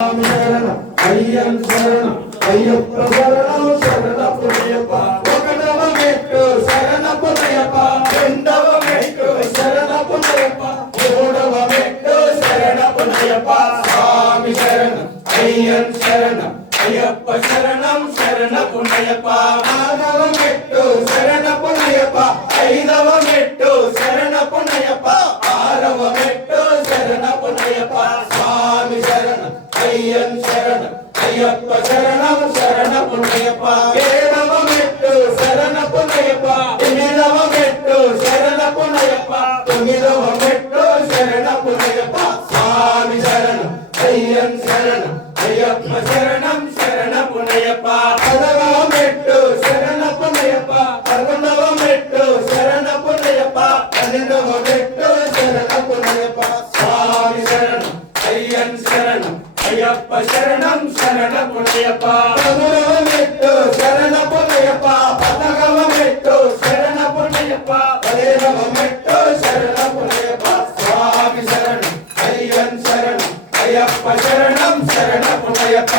అయ్యం శరణం అయ్యప్ప శరణం శరణపునయప్ప ఒకటవ మెట్టు శరణపునయప్ప రెండవ మెట్టు శరణపునయప్ప మూడవ మెట్టు శరణపునయప్ప స్వామి శరణం అయ్యం శరణం అయ్యప్ప శరణం శరణపునయప్ప నాలుగవ మెట్టు శరణపునయప్ప ఐదవ మెట్టు శరణపునయప్ప ఆరవ మెట్టు శరణపునయప్ప స్వామి శరణం అయ్యం శరణం అయ్యప్ప శరణం శరణపునయప్ప ఏడవ మెట్టు శరణపునయప్ప ఎనిమిదవ మెట్టు శరణపునయప్ప తొమ్మిదవ మెట్టు శరణపునయప్ప స్వామి శరణం అయ్యం శరణం అయ్యప్ప శరణం శరణపునయప్ప పదవ మెట్టు శరణపునయప్ప పదకొండవ మెట్టు శరణపునయప్ప పన్నెండవ మెట్టు శరణపునయప్ప స్వామి శరణం అయ్యం శరణం అయ్యప్ప శరణం శరణపునయప్ప పదమూడవ మెట్టు శరణపునయప్ప పద్నాలుగవ మెట్టు శరణపునయప్ప పదిహేనవ మెట్టు శరణపునయప్ప స్వామి శరణం అయ్యం శరణం అయ్యప్ప శరణం శరణపునయప్ప